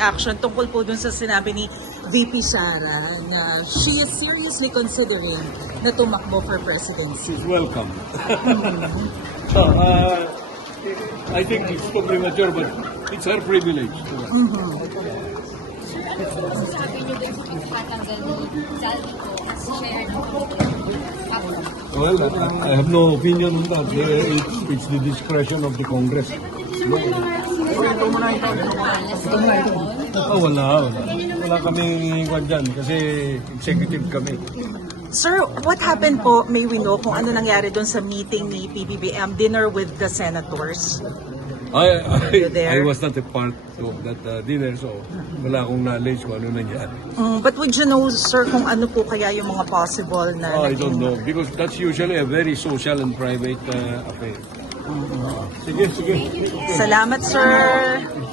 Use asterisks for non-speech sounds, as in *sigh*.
reaction tungkol po dun sa sinabi ni VP Sara na she is seriously considering na tumakbo for presidency. She's welcome. *laughs* so, uh, I think it's too premature, but it's her privilege. Sabi niyo basically patanggal ni Saldi ko as chair ng Well, I, I have no opinion on that. It's, it's the discretion of the Congress. Oh, wala, wala. Wala kami kwan dyan kasi executive kami. Sir, what happened po, may we know kung ano nangyari dun sa meeting ni PBBM, dinner with the senators? I, You I, there? I was not a part of that uh, dinner, so wala akong knowledge kung ano nangyari. Mm, but would you know, sir, kung ano po kaya yung mga possible na Oh, I don't know because that's usually a very social and private uh, affair. Sige, sige. Salamat, sir.